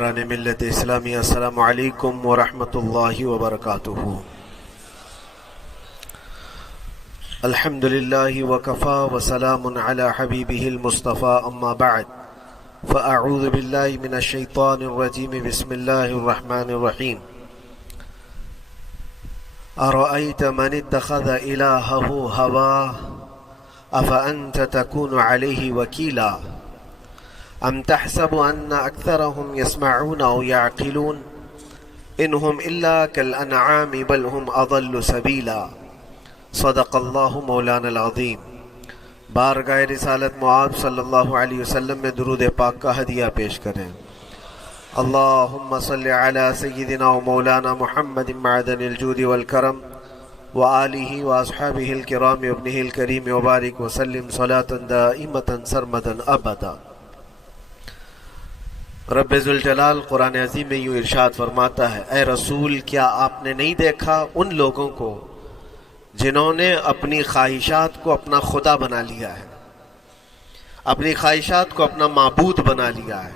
برادران ملت اسلامی، السلام علیکم ورحمۃ اللہ وبرکاتہ۔ الحمد للہ وکفا وسلام علی حبیبہ المصطفیٰ، اما بعد فاعوذ باللہ من الشیطان الرجیم، بسم اللہ الرحمن الرحیم۔ ارأیت من اتخذ الہہ ہواہ افانت تکون علیہ وکیلا ام تحسب ان اکثرهم يسمعون او يعقلون انهم الا كالانعام بل هم اضل سبیلا۔ صدق اللہ مولانا العظیم۔ بارگاہ رسالت معاذ صلی اللہ علیہ وسلم میں درود پاک کا ہدیہ پیش کریں۔ اللہم صلی علی سیدنا و مولانا محمد معدن الجود والکرم وآلہ واصحابہ الکرام وابنہ الکریم وبارک وسلم صلاة دائمة سرمدا ابدا۔ رب ذوالجلال قرآن عظیم میں یوں ارشاد فرماتا ہے، اے رسول کیا آپ نے نہیں دیکھا ان لوگوں کو جنہوں نے اپنی خواہشات کو اپنا خدا بنا لیا ہے، اپنی خواہشات کو اپنا معبود بنا لیا ہے،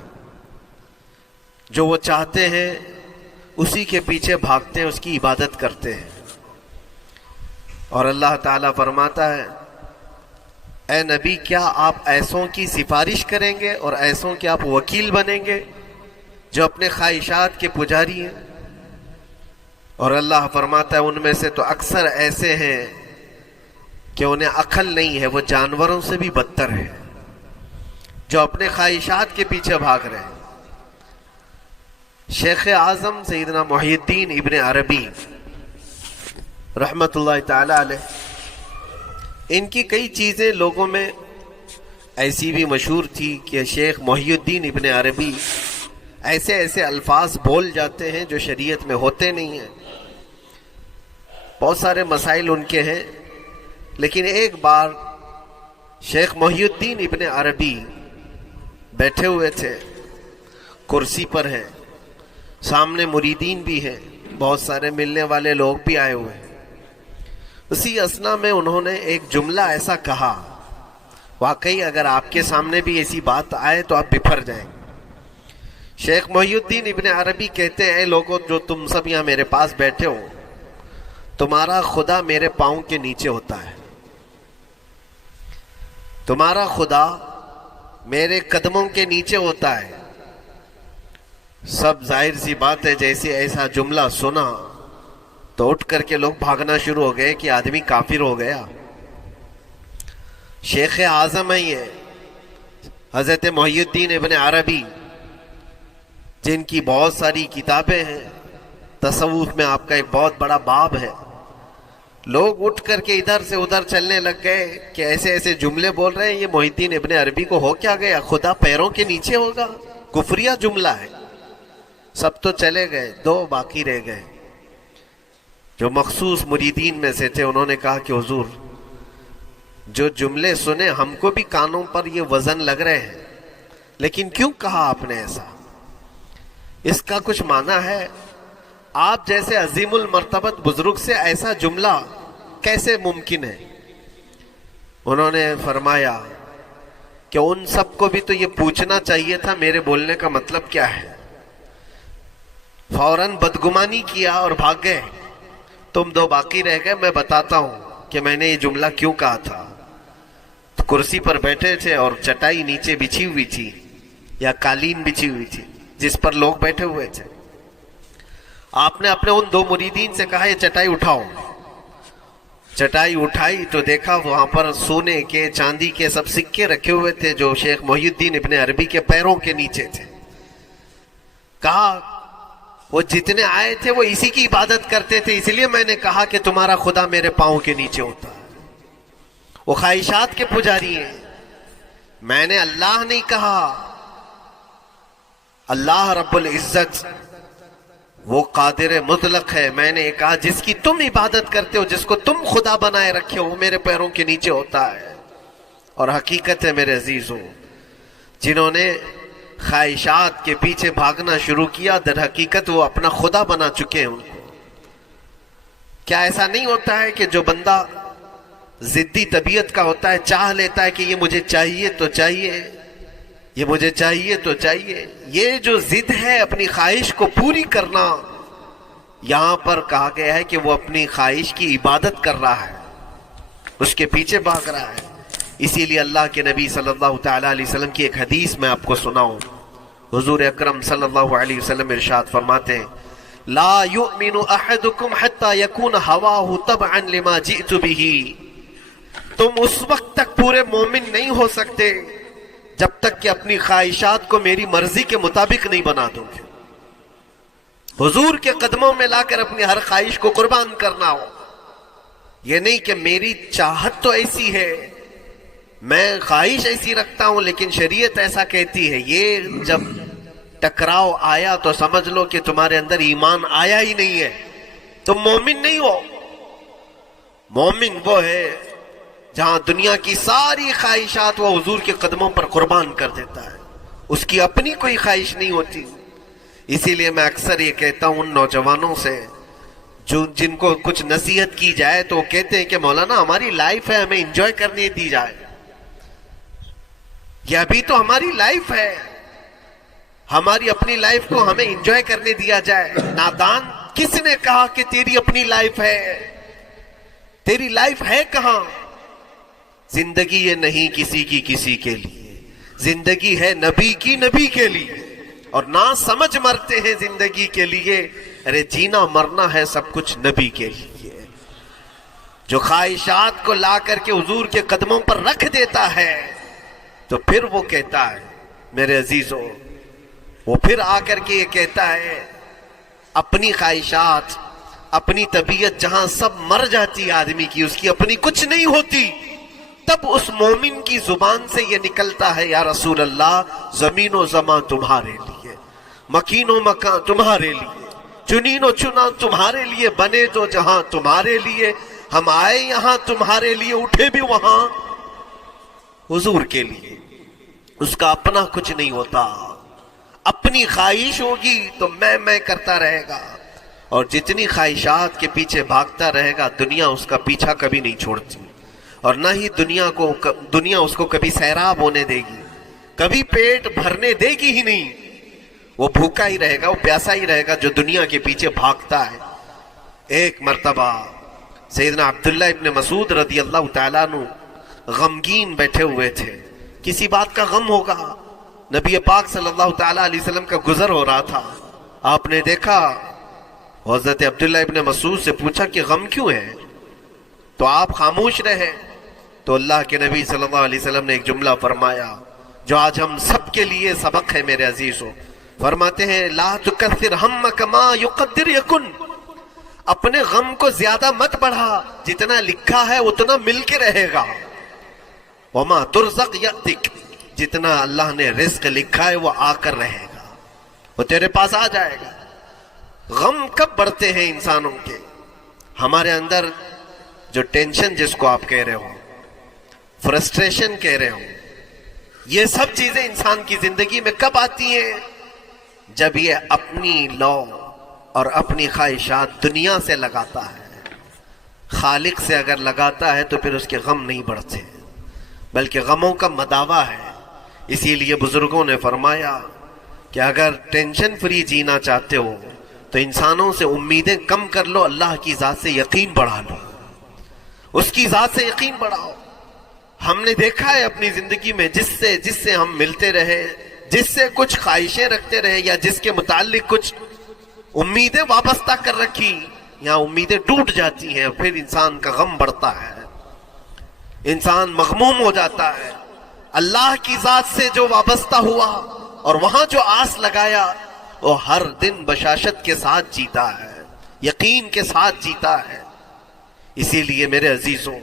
جو وہ چاہتے ہیں اسی کے پیچھے بھاگتے ہیں، اس کی عبادت کرتے ہیں۔ اور اللہ تعالیٰ فرماتا ہے، اے نبی کیا آپ ایسوں کی سفارش کریں گے اور ایسوں کے آپ وکیل بنیں گے جو اپنے خواہشات کے پجاری ہیں؟ اور اللہ فرماتا ہے ان میں سے تو اکثر ایسے ہیں کہ انہیں عقل نہیں ہے، وہ جانوروں سے بھی بدتر ہیں، جو اپنے خواہشات کے پیچھے بھاگ رہے ہیں۔ شیخ اعظم سیدنا محی الدین ابن عربی رحمۃ اللہ تعالی علیہ، ان کی کئی چیزیں لوگوں میں ایسی بھی مشہور تھی کہ شیخ محی الدین ابن عربی ایسے ایسے الفاظ بول جاتے ہیں جو شریعت میں ہوتے نہیں ہیں۔ بہت سارے مسائل ان کے ہیں، لیکن ایک بار شیخ محی الدین ابن عربی بیٹھے ہوئے تھے، کرسی پر ہیں، سامنے مریدین بھی ہیں، بہت سارے ملنے والے لوگ بھی آئے ہوئے ہیں۔ اسی اثنا میں انہوں نے ایک جملہ ایسا کہا، واقعی اگر آپ کے سامنے بھی ایسی بات آئے تو آپ بپھر جائیں۔ شیخ محی الدین ابن عربی کہتے ہیں، اے لوگوں جو تم سب یہاں میرے پاس بیٹھے ہو، تمہارا خدا میرے پاؤں کے نیچے ہوتا ہے، تمہارا خدا میرے قدموں کے نیچے ہوتا ہے۔ سب ظاہر سی بات ہے جیسے ایسا جملہ سنا تو اٹھ کر کے لوگ بھاگنا شروع ہو گئے کہ آدمی کافر ہو گیا۔ شیخ اعظم ہے یہ حضرت محی الدین ابن عربی، جن کی بہت ساری کتابیں ہیں، تصوف میں آپ کا ایک بہت بڑا باب ہے۔ لوگ اٹھ کر کے ادھر سے ادھر چلنے لگ گئے کہ ایسے ایسے جملے بول رہے ہیں، یہ محی الدین ابن عربی کو ہو کیا گیا، خدا پیروں کے نیچے ہوگا، کفریہ جملہ ہے۔ سب تو چلے گئے، دو باقی رہ گئے جو مخصوص مریدین میں سے تھے۔ انہوں نے کہا کہ حضور جو جملے سنے ہم کو بھی کانوں پر یہ وزن لگ رہے ہیں، لیکن کیوں کہا آپ نے ایسا؟ اس کا کچھ معنی ہے؟ آپ جیسے عظیم المرتبت بزرگ سے ایسا جملہ کیسے ممکن ہے؟ انہوں نے فرمایا کہ ان سب کو بھی تو یہ پوچھنا چاہیے تھا میرے بولنے کا مطلب کیا ہے، فوراً بدگمانی کیا اور بھاگ گئے۔ تم دو باقی رہ گئے، میں بتاتا ہوں کہ میں نے یہ جملہ کیوں کہا تھا۔ تو کرسی پر بیٹھے تھے اور چٹائی نیچے بچھی ہوئی تھی یا قالین بچھی ہوئی تھی جس پر لوگ بیٹھے ہوئے تھے۔ آپ نے اپنے ان دو مریدین سے کہا یہ چٹائی اٹھاؤ۔ چٹائی اٹھائی تو دیکھا وہاں پر سونے کے چاندی کے سب سکے رکھے ہوئے تھے جو شیخ محی الدین ابن عربی کے پیروں کے نیچے تھے۔ کہا وہ جتنے آئے تھے وہ اسی کی عبادت کرتے تھے، اس لیے میں نے کہا کہ تمہارا خدا میرے پاؤں کے نیچے ہوتا ہے، وہ خواہشات کے پجاری ہیں۔ میں نے اللہ نہیں کہا، اللہ رب العزت وہ قادر مطلق ہے۔ میں نے کہا جس کی تم عبادت کرتے ہو، جس کو تم خدا بنائے رکھے ہو، وہ میرے پیروں کے نیچے ہوتا ہے۔ اور حقیقت ہے میرے عزیزوں، جنہوں نے خواہشات کے پیچھے بھاگنا شروع کیا، در حقیقت وہ اپنا خدا بنا چکے ہیں ان کو۔ کیا ایسا نہیں ہوتا ہے کہ جو بندہ ضدی طبیعت کا ہوتا ہے، چاہ لیتا ہے کہ یہ مجھے چاہیے تو چاہیے، یہ مجھے چاہیے تو چاہیے. یہ جو ضد ہے اپنی خواہش کو پوری کرنا، یہاں پر کہا گیا ہے کہ وہ اپنی خواہش کی عبادت کر رہا ہے، اس کے پیچھے بھاگ رہا ہے. اسی لیے اللہ کے نبی صلی اللہ تعالی علیہ وسلم کی ایک حدیث میں آپ کو سناؤں. حضور اکرم صلی اللہ علیہ وسلم ارشاد فرماتے ہیں لا یؤمن احدکم حتی یکون ہواہ تبعا لما جئت بہ. تم اس وقت تک پورے مومن نہیں ہو سکتے جب تک کہ اپنی خواہشات کو میری مرضی کے مطابق نہیں بنا دو گے. حضور کے قدموں میں لا کر اپنی ہر خواہش کو قربان کرنا ہو. یہ نہیں کہ میری چاہت تو ایسی ہے، میں خواہش ایسی رکھتا ہوں لیکن شریعت ایسا کہتی ہے. یہ جب ٹکراؤ آیا تو سمجھ لو کہ تمہارے اندر ایمان آیا ہی نہیں ہے، تم مومن نہیں ہو. مومن وہ ہے جہاں دنیا کی ساری خواہشات وہ حضور کے قدموں پر قربان کر دیتا ہے، اس کی اپنی کوئی خواہش نہیں ہوتی. اسی لیے میں اکثر یہ کہتا ہوں ان نوجوانوں سے جو جن کو کچھ نصیحت کی جائے تو وہ کہتے ہیں کہ مولانا ہماری لائف ہے، ہمیں انجوائے کرنے دی جائے. یہ ابھی تو ہماری لائف ہے، ہماری اپنی لائف کو ہمیں انجوائے کرنے دیا جائے. نادان، کس نے کہا کہ تیری اپنی لائف ہے؟ تیری لائف ہے کہاں؟ زندگی یہ نہیں کسی کی کسی کے لیے، زندگی ہے نبی کی نبی کے لیے. اور نہ سمجھ مرتے ہیں زندگی کے لیے، ارے جینا مرنا ہے سب کچھ نبی کے لیے. جو خواہشات کو لا کر کے حضور کے قدموں پر رکھ دیتا ہے تو پھر وہ کہتا ہے میرے عزیزوں، وہ پھر آ کر کے یہ کہتا ہے اپنی خواہشات، اپنی طبیعت جہاں سب مر جاتی آدمی کی، اس کی اپنی کچھ نہیں ہوتی، تب اس مومن کی زبان سے یہ نکلتا ہے یا رسول اللہ زمین و زمان تمہارے لیے، مکین و مکان تمہارے لیے، چنین و چنا تمہارے لیے، بنے تو جہاں تمہارے لیے، ہم آئے یہاں تمہارے لیے، اٹھے بھی وہاں حضور کے لیے. اس کا اپنا کچھ نہیں ہوتا. اپنی خواہش ہوگی تو میں کرتا رہے گا، اور جتنی خواہشات کے پیچھے بھاگتا رہے گا دنیا اس کا پیچھا کبھی نہیں چھوڑتی، اور نہ ہی دنیا اس کو کبھی سیراب ہونے دے گی، کبھی پیٹ بھرنے دے گی ہی نہیں. وہ بھوکا ہی رہے گا، وہ پیاسا ہی رہے گا جو دنیا کے پیچھے بھاگتا ہے. ایک مرتبہ سیدنا عبداللہ ابن مسعود رضی اللہ تعالیٰ عنہ غمگین بیٹھے ہوئے تھے، کسی بات کا غم ہوگا. نبی پاک صلی اللہ تعالیٰ علیہ وسلم کا گزر ہو رہا تھا. آپ نے دیکھا، حضرت عبداللہ ابن مسعود سے پوچھا کہ غم کیوں ہے؟ تو آپ خاموش رہے. تو اللہ کے نبی صلی اللہ علیہ وسلم نے ایک جملہ فرمایا جو آج ہم سب کے لیے سبق ہے میرے عزیزوں. فرماتے ہیں لا تکثر ہمک ما یقدر یکن. اپنے غم کو زیادہ مت بڑھا، جتنا لکھا ہے اتنا مل کے رہے گا. وما ترزق یأتک، جتنا اللہ نے رزق لکھا ہے وہ آ کر رہے گا، وہ تیرے پاس آ جائے گا. غم کب بڑھتے ہیں انسانوں کے؟ ہمارے اندر جو ٹینشن جس کو آپ کہہ رہے ہو، فرسٹریشن کہہ رہے ہو، یہ سب چیزیں انسان کی زندگی میں کب آتی ہیں؟ جب یہ اپنی لو اور اپنی خواہشات دنیا سے لگاتا ہے. خالق سے اگر لگاتا ہے تو پھر اس کے غم نہیں بڑھتے، بلکہ غموں کا مداوا ہے. اسی لیے بزرگوں نے فرمایا کہ اگر ٹینشن فری جینا چاہتے ہو تو انسانوں سے امیدیں کم کر لو، اللہ کی ذات سے یقین بڑھا لو، اس کی ذات سے یقین بڑھاؤ. ہم نے دیکھا ہے اپنی زندگی میں جس سے ہم ملتے رہے، جس سے کچھ خواہشیں رکھتے رہے یا جس کے متعلق کچھ امیدیں وابستہ کر رکھی، یہاں امیدیں ٹوٹ جاتی ہیں، پھر انسان کا غم بڑھتا ہے، انسان مغموم ہو جاتا ہے. اللہ کی ذات سے جو وابستہ ہوا اور وہاں جو آس لگایا وہ ہر دن بشاشت کے ساتھ جیتا ہے، یقین کے ساتھ جیتا ہے. اسی لیے میرے عزیزوں،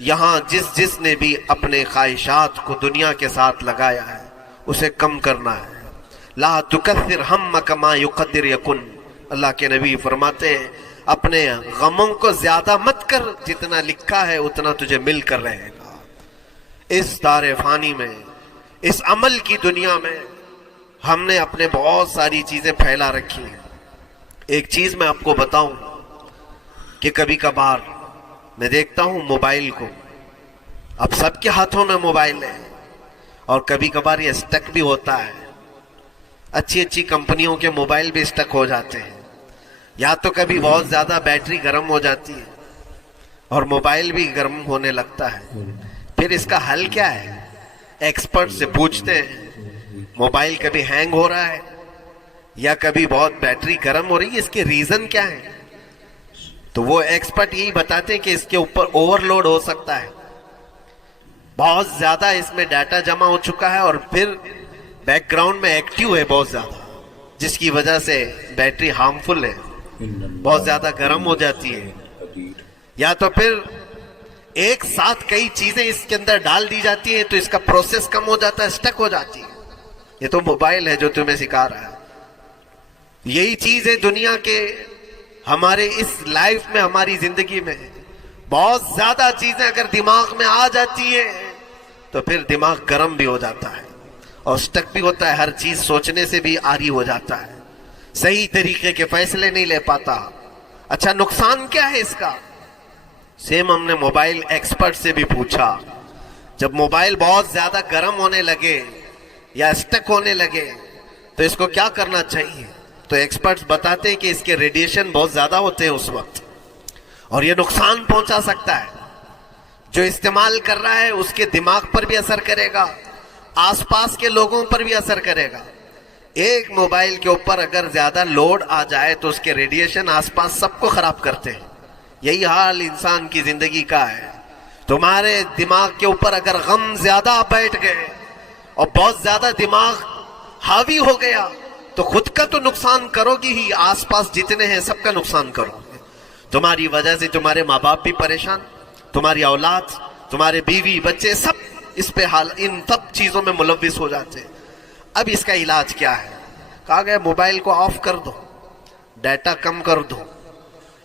یہاں جس نے بھی اپنے خواہشات کو دنیا کے ساتھ لگایا ہے اسے کم کرنا ہے. لا تکثر ہمک ما یقدر یکن. اللہ کے نبی فرماتے ہیں اپنے غموں کو زیادہ مت کر، جتنا لکھا ہے اتنا تجھے مل کر رہے گا. اس دار فانی میں، اس عمل کی دنیا میں ہم نے اپنے بہت ساری چیزیں پھیلا رکھی ہیں. ایک چیز میں آپ کو بتاؤں کہ کبھی کبھار میں دیکھتا ہوں موبائل کو، اب سب کے ہاتھوں میں موبائل ہے، اور کبھی کبھار یہ اسٹک بھی ہوتا ہے. اچھی اچھی کمپنیوں کے موبائل بھی اسٹک ہو جاتے ہیں. یا تو کبھی بہت زیادہ بیٹری گرم ہو جاتی ہے اور موبائل بھی گرم ہونے لگتا ہے. پھر اس کا حل کیا ہے؟ ایکسپرٹ سے پوچھتے ہیں موبائل کبھی ہینگ ہو رہا ہے یا کبھی بہت بیٹری گرم ہو رہی ہے, اس کے ریزن کیا ہے؟ تو وہ ایکسپرٹ یہی بتاتے ہیں کہ اس کے اوپر اوور لوڈ ہو سکتا ہے, بہت زیادہ اس میں ڈیٹا جمع ہو چکا ہے اور پھر بیک گراؤنڈ میں ایکٹیو ہے بہت زیادہ, جس کی وجہ سے بیٹری ہارمفل ہے, بہت زیادہ گرم ہو جاتی ہے. یا تو پھر ایک ساتھ کئی چیزیں اس کے اندر ڈال دی جاتی ہیں تو اس کا پروسیس کم ہو جاتا ہے, اسٹک ہو جاتی ہے. یہ تو موبائل ہے جو تمہیں سکھا رہا ہے. یہی چیز ہے دنیا کے ہمارے اس لائف میں, ہماری زندگی میں بہت زیادہ چیزیں اگر دماغ میں آ جاتی ہیں تو پھر دماغ گرم بھی ہو جاتا ہے اور اسٹک بھی ہوتا ہے, ہر چیز سوچنے سے بھی عاری ہو جاتا ہے, صحیح طریقے کے فیصلے نہیں لے پاتا. اچھا نقصان کیا ہے اس کا؟ سیم ہم نے موبائل ایکسپرٹ سے بھی پوچھا, جب موبائل بہت زیادہ گرم ہونے لگے یا اسٹک ہونے لگے تو اس کو کیا کرنا چاہیے؟ تو ایکسپرٹس بتاتے ہیں کہ اس کے ریڈیشن بہت زیادہ ہوتے ہیں اس وقت اور یہ نقصان پہنچا سکتا ہے. جو استعمال کر رہا ہے اس کے دماغ پر بھی اثر کرے گا, آس پاس کے لوگوں پر بھی اثر کرے گا. ایک موبائل کے اوپر اگر زیادہ لوڈ آ جائے تو اس کے ریڈیشن آس پاس سب کو خراب کرتے ہیں. یہی حال انسان کی زندگی کا ہے. تمہارے دماغ کے اوپر اگر غم زیادہ بیٹھ گئے اور بہت زیادہ دماغ حاوی ہو گیا تو خود کا تو نقصان کرو گی ہی, آس پاس جتنے ہیں سب کا نقصان کرو. تمہاری وجہ سے تمہارے ماں باپ بھی پریشان, تمہاری اولاد, تمہارے بیوی بچے سب اس پہ ان سب چیزوں میں ملوث ہو جاتے ہیں. اب اس کا علاج کیا ہے؟ کہا گیا موبائل کو آف کر دو, ڈیٹا کم کر دو,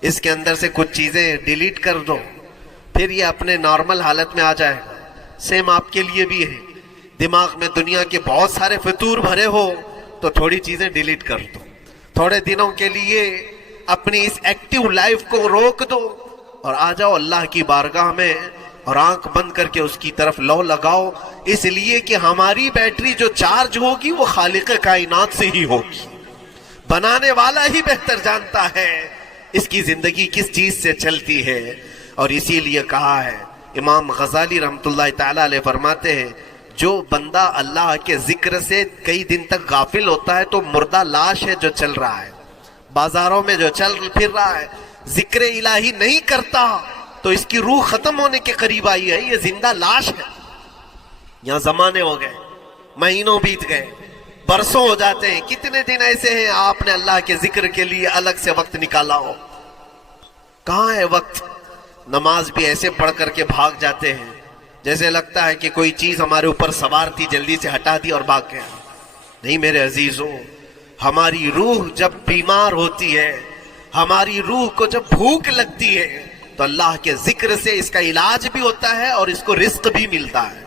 اس کے اندر سے کچھ چیزیں ڈیلیٹ کر دو, پھر یہ اپنے نارمل حالت میں آ جائے گا. سیم آپ کے لیے بھی ہے, دماغ میں دنیا کے بہت سارے فطور بھرے ہو تو تھوڑی چیزیں ڈیلیٹ کر دو, تھوڑے دنوں کے لیے اپنی اس ایکٹیو لائف کو روک دو اور آ جاؤ اللہ کی بارگاہ میں اور آنکھ بند کر کے اس کی طرف لو لگاؤ. اس لیے کہ ہماری بیٹری جو چارج ہوگی وہ خالق کائنات سے ہی ہوگی, بنانے والا ہی بہتر جانتا ہے اس کی زندگی کس چیز سے چلتی ہے. اور اسی لیے کہا ہے, امام غزالی رحمۃ اللہ تعالی علیہ فرماتے ہیں جو بندہ اللہ کے ذکر سے کئی دن تک غافل ہوتا ہے تو مردہ لاش ہے جو چل رہا ہے, بازاروں میں جو چل پھر رہا ہے, ذکر الہی نہیں کرتا تو اس کی روح ختم ہونے کے قریب آئی ہے, یہ زندہ لاش ہے. یہاں زمانے ہو گئے, مہینوں بیت گئے, برسوں ہو جاتے ہیں, کتنے دن ایسے ہیں آپ نے اللہ کے ذکر کے لیے الگ سے وقت نکالا ہو؟ کہاں ہے وقت؟ نماز بھی ایسے پڑھ کر کے بھاگ جاتے ہیں جیسے لگتا ہے کہ کوئی چیز ہمارے اوپر سوار تھی, جلدی سے ہٹا دی اور بھاگ گیا. نہیں میرے عزیزوں, ہماری روح جب بیمار ہوتی ہے, ہماری روح کو جب بھوک لگتی ہے تو اللہ کے ذکر سے اس کا علاج بھی ہوتا ہے اور اس کو رزق بھی ملتا ہے.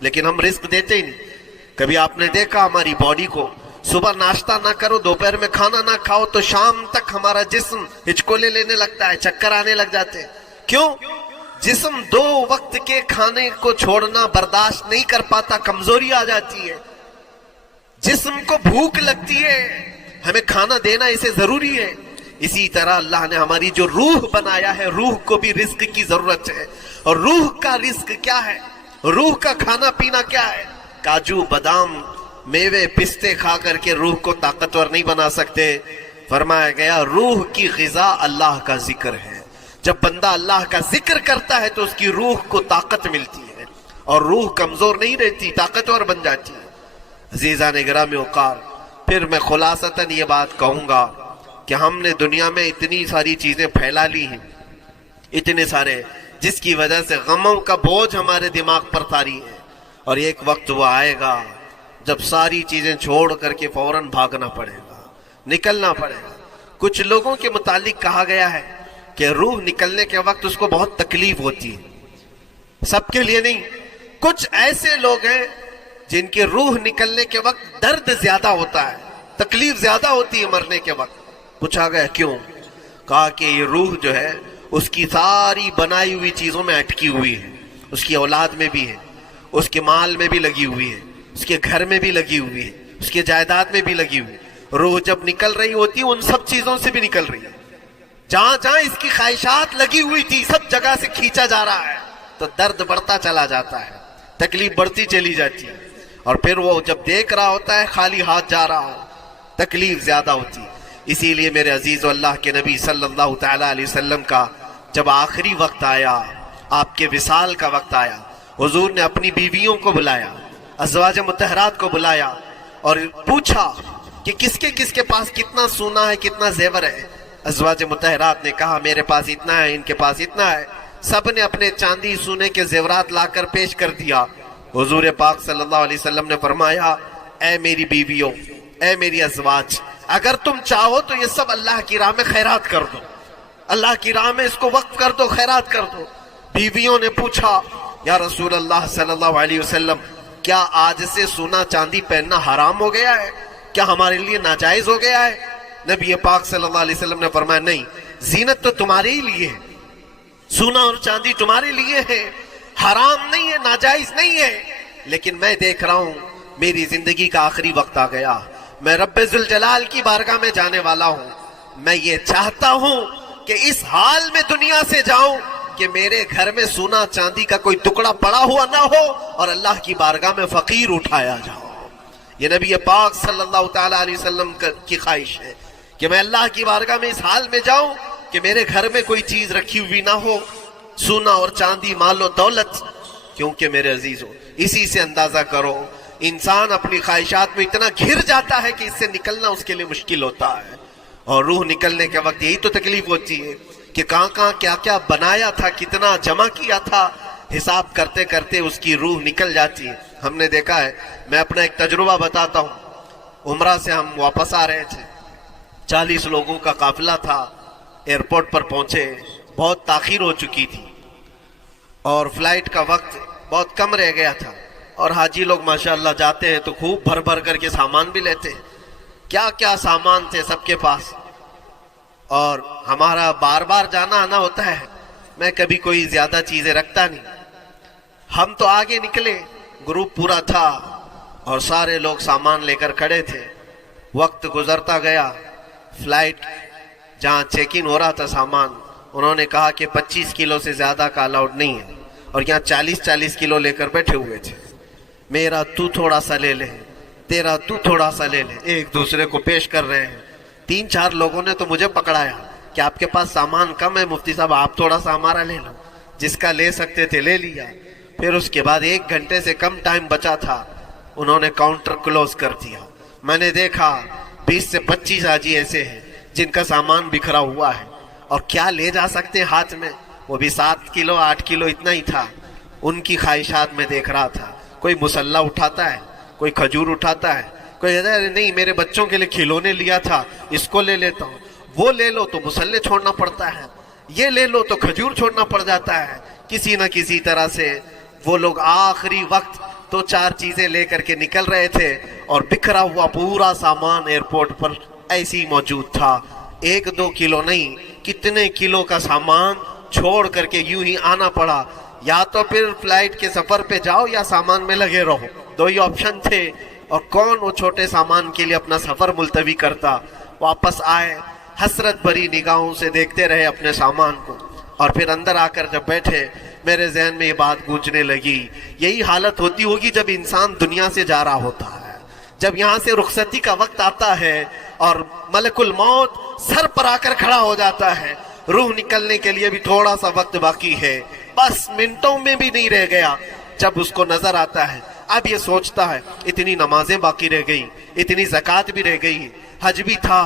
لیکن ہم رزق دیتے ہی نہیں. کبھی آپ نے دیکھا ہماری باڈی کو, صبح ناشتہ نہ کرو, دوپہر میں کھانا نہ کھاؤ تو شام تک ہمارا جسم ہچکولے لینے لگتا ہے, چکر آنے لگ جاتے ہیں. کیوں؟ جسم 2 وقت کے کھانے کو چھوڑنا برداشت نہیں کر پاتا, کمزوری آ جاتی ہے, جسم کو بھوک لگتی ہے, ہمیں کھانا دینا اسے ضروری ہے. اسی طرح اللہ نے ہماری جو روح بنایا ہے, روح کو بھی رزق کی ضرورت ہے. اور روح کا رزق کیا ہے؟ روح کا کھانا پینا کیا ہے؟ کاجو بادام میوے پستے کھا کر کے روح کو طاقتور نہیں بنا سکتے. فرمایا گیا روح کی غذا اللہ کا ذکر ہے. جب بندہ اللہ کا ذکر کرتا ہے تو اس کی روح کو طاقت ملتی ہے اور روح کمزور نہیں رہتی, طاقتور بن جاتی ہے. عزیزان گرامی وقار, پھر میں خلاصتاً یہ بات کہوں گا کہ ہم نے دنیا میں اتنی ساری چیزیں پھیلا لی ہیں, اتنے سارے, جس کی وجہ سے غموں کا بوجھ ہمارے دماغ پر طاری ہے. اور ایک وقت وہ آئے گا جب ساری چیزیں چھوڑ کر کے فوراً بھاگنا پڑے گا, نکلنا پڑے گا. کچھ لوگوں کے متعلق کہا گیا ہے کہ روح نکلنے کے وقت اس کو بہت تکلیف ہوتی ہے, سب کے لیے نہیں. کچھ ایسے لوگ ہیں جن کے روح نکلنے کے وقت درد زیادہ ہوتا ہے, تکلیف زیادہ ہوتی ہے مرنے کے وقت. پوچھا گیا کیوں؟ کہا کہ یہ روح جو ہے اس کی ساری بنائی ہوئی چیزوں میں اٹکی ہوئی ہے, اس کی اولاد میں بھی ہے, اس کے مال میں بھی لگی ہوئی ہے, اس کے گھر میں بھی لگی ہوئی ہے، اس کے جائیداد میں بھی لگی ہوئی ہے۔ روح جب نکل رہی ہوتی ہے ان سب چیزوں سے بھی نکل رہی ہے، جہاں جہاں اس کی خواہشات لگی ہوئی تھی سب جگہ سے کھینچا جا رہا ہے، تو درد بڑھتا چلا جاتا ہے، تکلیف بڑھتی چلی جاتی ہے، اور پھر وہ جب دیکھ رہا ہوتا ہے خالی ہاتھ جا رہا ہو، تکلیف زیادہ ہوتی ہے۔ اسی لیے میرے عزیز و اللہ کے نبی صلی اللہ تعالیٰ علیہ وسلم کا جب آخری وقت آیا، آپ کے وصال کا وقت آیا، حضور نے اپنی بیویوں کو بلایا، ازواج مطہرات کو بلایا اور پوچھا کہ کس کے پاس کتنا سونا ہے، کتنا زیور ہے۔ ازواج مطہرات نے کہا میرے پاس اتنا ہے، ان کے پاس اتنا ہے، سب نے اپنے چاندی سونے کے زیورات لا کر پیش کر دیا۔ حضور پاک صلی اللہ علیہ وسلم نے فرمایا اے میری بیویوں، اے میری ازواج، اگر تم چاہو تو یہ سب اللہ کی راہ میں خیرات کر دو، اللہ کی راہ میں اس کو وقف کر دو، خیرات کر دو۔ بیویوں نے پوچھا یا رسول اللہ صلی اللہ علیہ وسلم، کیا آج سے سونا چاندی پہننا حرام ہو گیا ہے؟ کیا ہمارے لیے ناجائز ہو گیا ہے؟ نبی پاک صلی اللہ علیہ وسلم نے فرمایا نہیں، زینت تو تمہارے ہی لیے ہے، سونا اور چاندی تمہارے لیے ہے، حرام نہیں ہے، ناجائز نہیں ہے، لیکن میں دیکھ رہا ہوں میری زندگی کا آخری وقت آ گیا، میں رب ذوالجلال کی بارگاہ میں جانے والا ہوں، میں یہ چاہتا ہوں کہ اس حال میں دنیا سے جاؤں کہ میرے گھر میں سونا چاندی کا کوئی ٹکڑا پڑا ہوا نہ ہو اور اللہ کی بارگاہ میں فقیر اٹھایا جاؤ۔ یہ نبی پاک صلی اللہ تعالیٰ علیہ وسلم کی خواہش ہے کہ میں اللہ کی بارگاہ میں اس حال میں جاؤں کہ میرے گھر میں کوئی چیز رکھی ہوئی نہ ہو، سونا اور چاندی، مال و دولت۔ کیونکہ میرے عزیزوں اسی سے اندازہ کرو انسان اپنی خواہشات میں اتنا گھر جاتا ہے کہ اس سے نکلنا اس کے لیے مشکل ہوتا ہے، اور روح نکلنے کے وقت یہی تو تکلیف ہوتی ہے کہ کہاں کہاں کیا کیا بنایا تھا، کتنا جمع کیا تھا، حساب کرتے کرتے اس کی روح نکل جاتی ہے۔ ہم نے دیکھا ہے، میں اپنا ایک تجربہ بتاتا ہوں، عمرہ سے ہم واپس آ رہے تھے، 40 لوگوں کا قافلہ تھا، ایئرپورٹ پر پہنچے، بہت تاخیر ہو چکی تھی اور فلائٹ کا وقت بہت کم رہ گیا تھا، اور حاجی لوگ ماشاءاللہ جاتے ہیں تو خوب بھر بھر کر کے سامان بھی لیتے ہیں، کیا کیا سامان تھے سب کے پاس، اور ہمارا بار بار جانا آنا ہوتا ہے، میں کبھی کوئی زیادہ چیزیں رکھتا نہیں۔ ہم تو آگے نکلے، گروپ پورا تھا اور سارے لوگ سامان لے کر کھڑے تھے، وقت گزرتا گیا، فلائٹ جہاں چیک ان ہو رہا تھا سامان، انہوں نے کہا کہ 25 کلو سے زیادہ کا الاؤڈ نہیں ہے، اور یہاں 40 کلو لے کر بیٹھے ہوئے تھے، میرا تو تھوڑا سا لے لے، تیرا تو تھوڑا سا لے لے، ایک دوسرے کو پیش کر رہے ہیں۔ 3-4 لوگوں نے تو مجھے پکڑایا کہ آپ کے پاس سامان کم ہے مفتی صاحب، آپ تھوڑا سا ہمارا لے لو، جس کا لے سکتے تھے لے لیا۔ پھر اس کے بعد 1 گھنٹے سے کم ٹائم بچا تھا، انہوں نے کاؤنٹر کلوز کر دیا۔ میں نے دیکھا 20 سے 25 حاجی ایسے ہیں جن کا سامان بکھرا ہوا ہے، اور کیا لے جا سکتے ہیں ہاتھ میں، وہ بھی 7 کلو 8 کلو اتنا ہی تھا۔ ان کی خواہشات میں دیکھ رہا تھا، کوئی مسلح اٹھاتا ہے، کوئی کھجور اٹھاتا ہے، کوئی کہتا ہے نہیں میرے بچوں کے لیے کھلونے لیا تھا اس کو لے لیتا ہوں، وہ لے لو تو مسلح چھوڑنا پڑتا ہے، یہ لے لو تو کھجور چھوڑنا پڑ جاتا ہے۔ کسی نہ کسی طرح سے وہ لوگ آخری وقت تو 4 چیزیں لے کر کے نکل رہے تھے، اور بکھرا ہوا پورا سامان ایئرپورٹ پر ایسی موجود تھا، 1-2 کلو نہیں، کتنے کلو کا سامان چھوڑ کر کے یوں ہی آنا پڑا۔ یا تو پھر فلائٹ کے سفر پہ جاؤ یا سامان میں لگے رہو، 2 ہی آپشن تھے، اور کون وہ چھوٹے سامان کے لیے اپنا سفر ملتوی کرتا۔ واپس آئے، حسرت بھری نگاہوں سے دیکھتے رہے اپنے سامان کو، اور پھر اندر آ کر جب بیٹھے میرے ذہن میں یہ بات گونجنے لگی، یہی حالت ہوتی ہوگی جب انسان دنیا سے جا رہا ہوتا ہے، جب یہاں سے رخصتی کا وقت آتا ہے اور ملک الموت سر پر آ کر کھڑا ہو جاتا ہے، روح نکلنے کے لیے بھی تھوڑا سا وقت باقی ہے، بس منٹوں میں بھی نہیں رہ گیا۔ جب اس کو نظر آتا ہے، اب یہ سوچتا ہے اتنی نمازیں باقی رہ گئی، اتنی زکوٰۃ بھی رہ گئی، حج بھی تھا،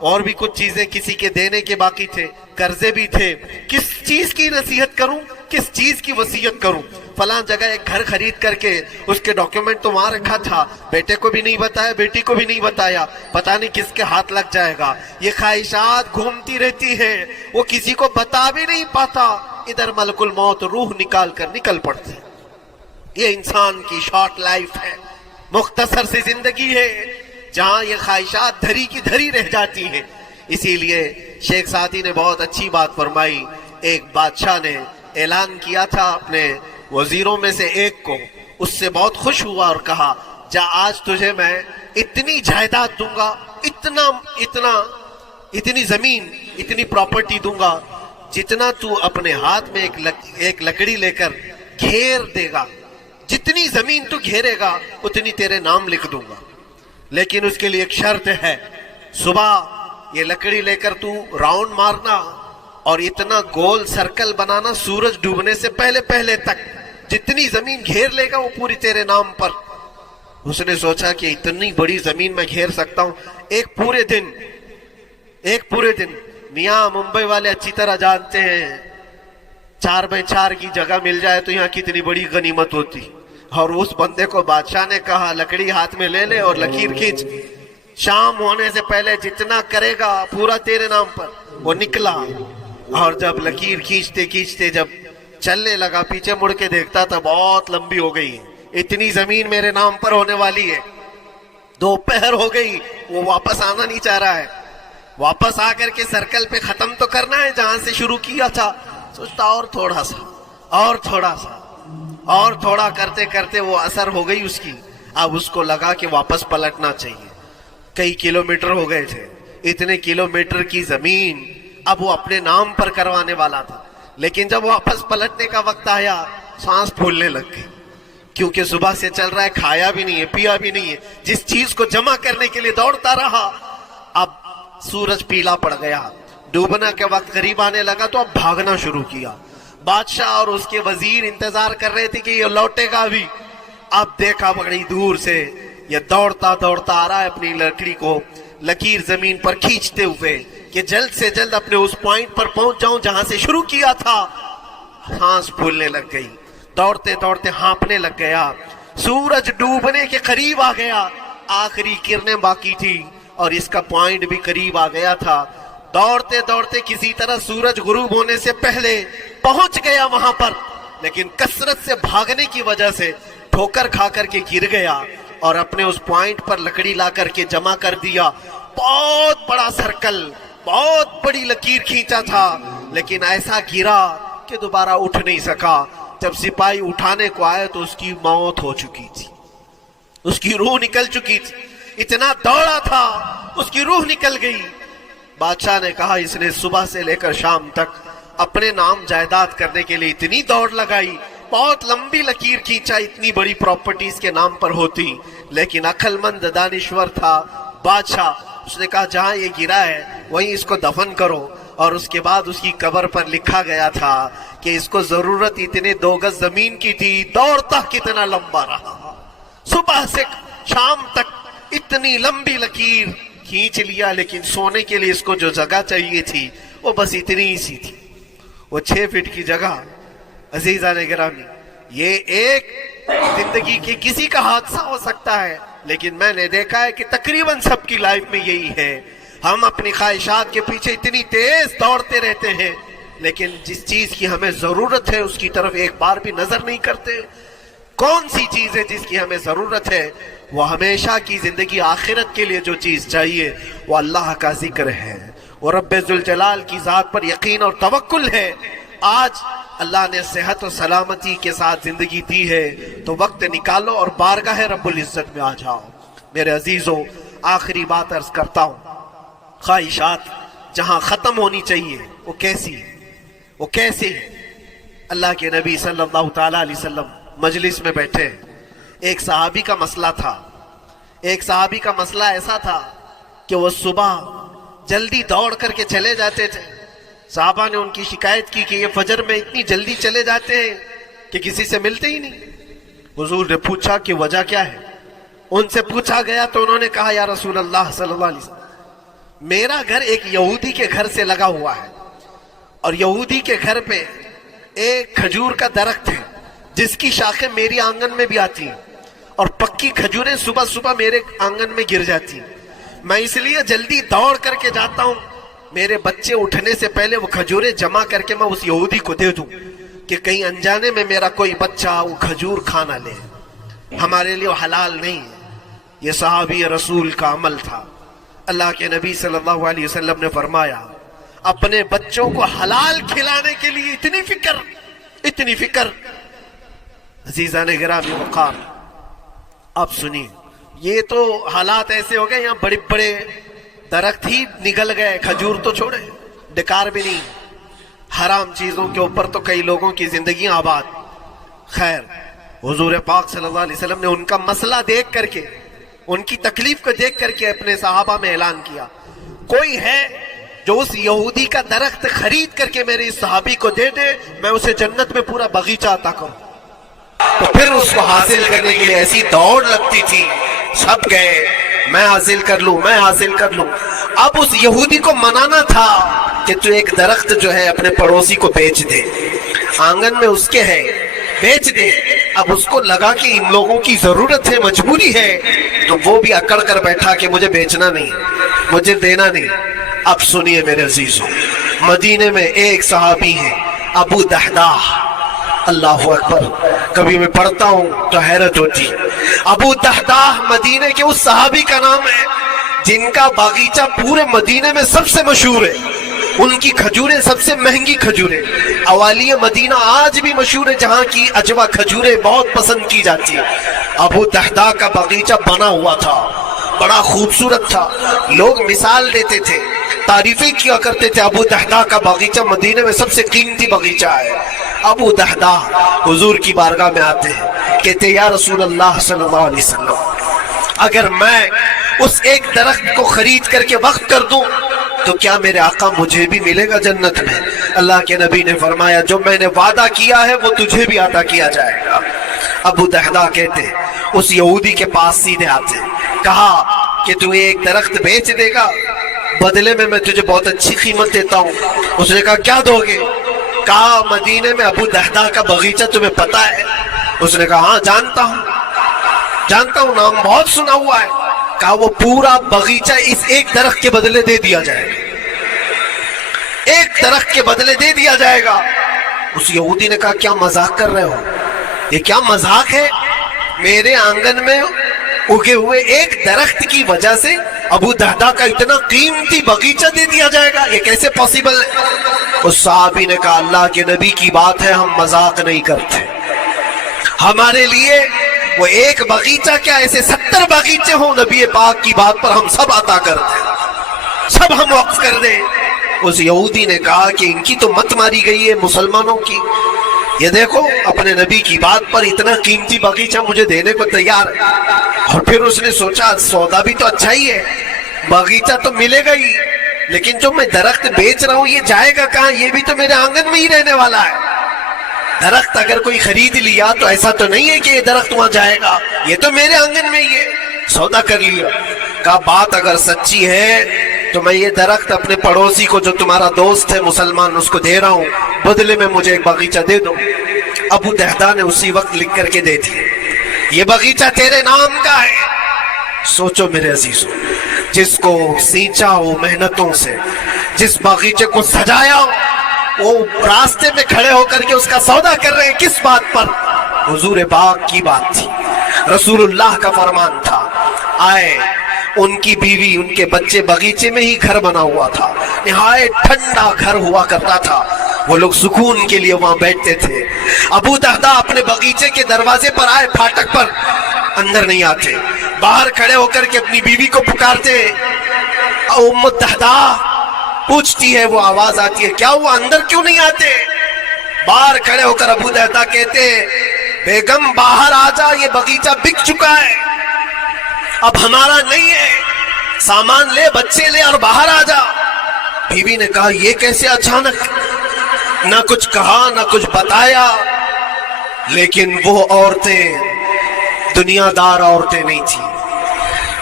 اور بھی کچھ چیزیں کسی کے دینے کے باقی تھے، قرضے بھی تھے، کس چیز کی نصیحت کروں، کس چیز کی وصیت کروں؟ فلاں جگہ ایک گھر خرید کر کے اس کے ڈاکیومنٹ تو وہاں رکھا تھا، بیٹے کو بھی نہیں بتایا، بیٹی کو بھی نہیں بتایا، پتہ نہیں کس کے ہاتھ لگ جائے گا۔ یہ خواہشات گھومتی رہتی ہے، وہ کسی کو بتا بھی نہیں پاتا، ادھر ملک الموت روح نکال کر نکل پڑتی۔ یہ انسان کی شارٹ لائف ہے، مختصر سی زندگی ہے، جہاں یہ خواہشات دھری کی دھری رہ جاتی ہیں۔ اسی لیے شیخ سعدی نے بہت اچھی بات فرمائی، ایک بادشاہ نے اعلان کیا تھا اپنے وزیروں میں سے ایک کو، اس سے بہت خوش ہوا اور کہا جا آج تجھے میں اتنی جائیداد دوں گا، اتنی زمین، اتنی پراپرٹی دوں گا، جتنا تو اپنے ہاتھ میں ایک لکڑی لے کر گھیر دے گا، جتنی زمین تو گھیرے گا اتنی تیرے نام لکھ دوں گا، لیکن اس کے لیے ایک شرط ہے، صبح یہ لکڑی لے کر تو راؤنڈ مارنا اور اتنا گول سرکل بنانا سورج ڈوبنے سے پہلے تک، جتنی زمین گھیر لے گا وہ پوری تیرے نام پر۔ اس نے سوچا کہ اتنی بڑی زمین میں گھیر سکتا ہوں ایک پورے دن۔ میاں ممبئی والے اچھی طرح جانتے ہیں 4x4 کی جگہ مل جائے تو یہاں کتنی بڑی غنیمت ہوتی، اور اس بندے کو بادشاہ نے کہا لکڑی ہاتھ میں لے لے اور لکیر کھینچ، شام ہونے سے پہلے جتنا کرے گا پورا تیرے نام پر۔ وہ نکلا اور جب لکیر کھینچتے جب چلنے لگا، پیچھے مڑ کے دیکھتا تھا بہت لمبی ہو گئی، اتنی زمین میرے نام پر ہونے والی ہے۔ دوپہر ہو گئی، وہ واپس آنا نہیں چاہ رہا ہے، واپس آ کر کے سرکل پہ ختم تو کرنا ہے جہاں سے شروع کیا تھا۔ سوچتا اور تھوڑا سا اور تھوڑا کرتے کرتے وہ اثر ہو گئی اس کی۔ اب اس کو لگا کہ واپس پلٹنا چاہیے، کئی کلومیٹر ہو گئے تھے، اتنے کلومیٹر کی زمین اب وہ اپنے نام پر کروانے والا تھا، لیکن جب واپس پلٹنے کا وقت آیا سانس پھولنے لگ گئی، کیونکہ صبح سے چل رہا ہے، کھایا بھی نہیں ہے، پیا بھی نہیں ہے، جس چیز کو جمع کرنے کے لیے دوڑتا رہا۔ اب سورج پیلا پڑ گیا، ڈوبنا کے وقت قریب آنے لگا تو اب بھاگنا شروع کیا۔ بادشاہ اور اس کے وزیر انتظار کر رہے تھے کہ یہ لوٹے گا بھی۔ اب دیکھا بڑی دور سے یہ دوڑتا آ رہا ہے، اپنی لکڑی کو لکیر زمین پر کھینچتے ہوئے کہ جلد سے جلد اپنے اس پوائنٹ پر پہنچ جاؤں جہاں سے شروع کیا تھا۔ سانس پھولنے لگ گئی، دوڑتے ہانپنے لگ گیا، سورج ڈوبنے کے قریب آ گیا، آخری کرنیں باقی تھی اور اس کا پوائنٹ بھی قریب آ گیا تھا۔ دوڑتے کسی طرح سورج غروب ہونے سے پہلے پہنچ گیا وہاں پر، لیکن کثرت سے بھاگنے کی وجہ سے ٹھوکر کھا کر کے گر گیا اور اپنے اس پوائنٹ پر لکڑی لا کر کے جمع کر دیا۔ بہت بڑا سرکل، بہت بڑی لکیر کھینچا تھا، لیکن ایسا گرا کہ دوبارہ اٹھ نہیں سکا۔ جب سپاہی اٹھانے کو آئے تو اس کی موت ہو چکی تھی، اس کی روح نکل چکی تھی، اتنا دوڑا تھا اس کی روح نکل گئی۔ بادشاہ نے کہا اس نے صبح سے لے کر شام تک اپنے نام جائیداد کرنے کے لیے اتنی دوڑ لگائی، بہت لمبی لکیر کھینچا، اتنی بڑی پراپرٹیز کے نام پر ہوتی، لیکن عقل مند دانشور تھا بادشاہ۔ اس نے کہا جہاں یہ گرا ہے وہیں اس کو دفن کرو، اور اس کے بعد اس کی قبر پر لکھا گیا تھا کہ اس کو ضرورت اتنے 2 گز زمین کی تھی، دوڑتا کتنا لمبا رہا، صبح سے شام تک اتنی لمبی لکیر کھینچ لیا، لیکن سونے کے لیے اس کو جو جگہ چاہیے تھی وہ بس اتنی ہی سی تھی، وہ 6 فٹ کی جگہ۔ عزیزان گرامی، یہ ایک زندگی کے کسی کا حادثہ ہو سکتا ہے، لیکن میں نے دیکھا ہے کہ تقریباً سب کی لائف میں یہی ہے، ہم اپنی خواہشات کے پیچھے اتنی تیز دوڑتے رہتے ہیں، لیکن جس چیز کی ہمیں ضرورت ہے اس کی طرف ایک بار بھی نظر نہیں کرتے۔ کون سی چیز ہے جس کی ہمیں ضرورت ہے؟ وہ ہمیشہ کی زندگی آخرت کے لیے جو چیز چاہیے وہ اللہ کا ذکر ہے، وہ رب ذوالجلال کی ذات پر یقین اور توکل ہے۔ آج اللہ نے صحت و سلامتی کے ساتھ زندگی دی ہے تو وقت نکالو اور بارگاہ رب العزت میں آ جاؤ۔ میرے عزیزوں، آخری بات عرض کرتا ہوں، خواہشات جہاں ختم ہونی چاہیے وہ کیسی ہے؟ اللہ کے نبی صلی اللہ تعالی علیہ وسلم مجلس میں بیٹھے، ایک صحابی کا مسئلہ ایسا تھا کہ وہ صبح جلدی دوڑ کر کے چلے جاتے تھے۔ صحابہ نے ان کی شکایت کی کہ یہ فجر میں اتنی جلدی چلے جاتے ہیں کہ کسی سے ملتے ہی نہیں۔ حضور نے پوچھا کہ وجہ کیا ہے؟ ان سے پوچھا گیا تو انہوں نے کہا یا رسول اللہ صلی اللہ علیہ وسلم، میرا گھر ایک یہودی کے گھر سے لگا ہوا ہے، اور یہودی کے گھر پہ ایک کھجور کا درخت ہے جس کی شاخیں میری آنگن میں بھی آتی ہیں، اور پکی کھجوریں صبح صبح میرے آنگن میں گر جاتی ہیں۔ میں اس لیے جلدی دوڑ کر کے جاتا ہوں، میرے بچے اٹھنے سے پہلے وہ کھجوریں جمع کر کے میں اس یہودی کو دے دوں کہ کہیں انجانے میں میرا کوئی بچہ وہ کھجور کھانا لے، ہمارے لیے وہ حلال نہیں ہے۔ یہ صحابی رسول کا عمل تھا۔ اللہ کے نبی صلی اللہ علیہ وسلم نے فرمایا اپنے بچوں کو حلال کھلانے کے لیے اتنی فکر۔ عزیزان گرامی وقار، آپ سنیے، یہ تو حالات ایسے ہو گئے یہاں بڑے بڑے درخت ہی نگل گئے, کھجور تو چھوڑے, ڈکار بھی نہیں. حرام چیزوں کے اوپر تو کئی لوگوں کی زندگی آباد. خیر, حضور پاک صلی اللہ علیہ وسلم نے ان کا مسئلہ دیکھ کر کے, ان کی تکلیف کو دیکھ کر کے اپنے صحابہ میں اعلان کیا, کوئی ہے جو اس یہودی کا درخت خرید کر کے میرے اس صحابی کو دے دے, میں اسے جنت میں پورا باغیچہ عطا کروں. تو پھر اس کو حاصل کرنے کے لیے ایسی دوڑ لگتی تھی, سب گئے میں حاصل کر لوں, میں حاصل کر لوں. اب اس یہودی کو منانا تھا کہ تو ایک درخت جو ہے اپنے پڑوسی کو بیچ دے, آنگن میں اس کے ہے, بیچ دے. اب اس کو لگا کہ ان لوگوں کی ضرورت ہے, مجبوری ہے, تو وہ بھی اکڑ کر بیٹھا کہ مجھے بیچنا نہیں, مجھے دینا نہیں. اب سنیے میرے عزیزوں, مدینے میں ایک صحابی ہیں ابو دحداح, اللہ اکبر, کبھی میں پڑھتا ہوں تو حیرت ہوتی. ابو دحداح مدینے کے اس صحابی کا نام ہے جن کا باغیچہ پورے مدینے میں سب سے مشہور ہے. ان کی کھجوریں سب سے مہنگی کھجوریں, اوالی مدینہ آج بھی مشہور ہے, جہاں کی اجوا کھجوریں بہت پسند کی جاتی ہیں. ابو دحداح کا باغیچہ بنا ہوا تھا, بڑا خوبصورت تھا, لوگ مثال دیتے تھے, تعریفیں کیا کرتے تھے, ابو دحداح کا باغیچہ مدینے میں سب سے قیمتی باغیچہ ہے. ابو دحداح حضور کی بارگاہ میں آتے ہیں, کہتے یا رسول اللہ صلی اللہ علیہ وسلم, اگر میں اس ایک درخت کو خرید کر کے وقف کر دوں تو کیا میرے آقا مجھے بھی ملے گا جنت میں؟ اللہ کے نبی نے فرمایا جو میں نے وعدہ کیا ہے وہ تجھے بھی عطا کیا جائے گا. ابو دحداح کہتے اس یہودی کے پاس سیدھے آتے, کہا کہ تو ایک درخت بیچ دے گا, بدلے میں تجھے بہت اچھی قیمت دیتا ہوں. اس نے کہا کیا دو گے؟ کہا مدینے میں ابو دحداح کا باغیچہ تمہیں پتا ہے؟ اس نے کہا ہاں جانتا ہوں, نام بہت سنا ہوا ہے. کہا وہ پورا باغیچہ اس ایک درخت کے بدلے دے دیا جائے گا, ایک درخت کے بدلے دے دیا جائے گا. اس یہودی نے کہا کیا مذاق کر رہے ہو, یہ کیا مذاق ہے؟ میرے آنگن میں اگے ہوئے ایک درخت کی وجہ سے ابو دحداح کا اتنا قیمتی باغیچہ دے دیا جائے گا, یہ کیسے پاسبل ہے؟ اس صحابی نے کہا اللہ کے نبی کی بات ہے, ہم مذاق نہیں کرتے, ہمارے لیے وہ ایک باغیچہ کیا ایسے 70 باغیچے ہوں, نبی پاک کی بات پر ہم سب عطا کر دیں, سب ہم وقف کر دیں. اس یہودی نے کہا کہ ان کی تو مت ماری گئی ہے مسلمانوں کی, یہ دیکھو اپنے نبی کی بات پر اتنا قیمتی باغیچہ مجھے دینے کو تیار ہے. اور پھر اس نے سوچا سودا بھی تو اچھا ہی ہے, باغیچہ تو ملے گا ہی, لیکن جو میں درخت بیچ رہا ہوں یہ جائے گا کہاں؟ یہ بھی تو میرے آنگن میں ہی رہنے والا ہے. درخت اگر کوئی خرید لیا تو ایسا تو نہیں ہے کہ یہ درخت وہاں جائے گا, یہ تو میرے آنگن میں ہی ہے. سودا کر لیا. کہا بات اگر سچی ہے تو میں یہ درخت اپنے پڑوسی کو جو تمہارا دوست ہے مسلمان اس کو دے رہا ہوں, بدلے میں مجھے ایک باغیچہ دے دو. ابو دحداح نے اسی وقت لکھ کر کے دے دی, یہ باغیچہ تیرے نام کا ہے. سوچو میرے عزیزوں, جس کو سینچا ہو محنتوں سے, جس باغیچے کو سجایا ہو, وہ راستے میں کھڑے ہو کر کے اس کا سودا کر رہے ہیں. کس بات پر؟ حضور پاک کی بات تھی, رسول اللہ کا فرمان تھا. آئے, ان کی بیوی ان کے بچے, باغیچے میں ہی گھر بنا ہوا تھا, نہایت ٹھنڈا گھر ہوا کرتا تھا, وہ لوگ سکون کے لیے وہاں بیٹھتے تھے. ابو دحداح اپنے باغیچے کے دروازے پر آئے, پھاٹک پر, اندر نہیں آتے, باہر کھڑے ہو کر کے اپنی بیوی کو پکارتے. ام دحداح پوچھتی ہے, وہ آواز آتی ہے کیا ہوا اندر کیوں نہیں آتے؟ باہر کھڑے ہو کر ابو دحداح کہتے بیگم باہر آ جا, یہ باغیچہ بک چکا ہے, اب ہمارا نہیں ہے, سامان لے, بچے لے اور باہر آ جا. بیوی نے کہا یہ کیسے اچانک؟ نہ کچھ کہا نہ کچھ بتایا, لیکن وہ عورتیں دنیا دار عورتیں نہیں تھی.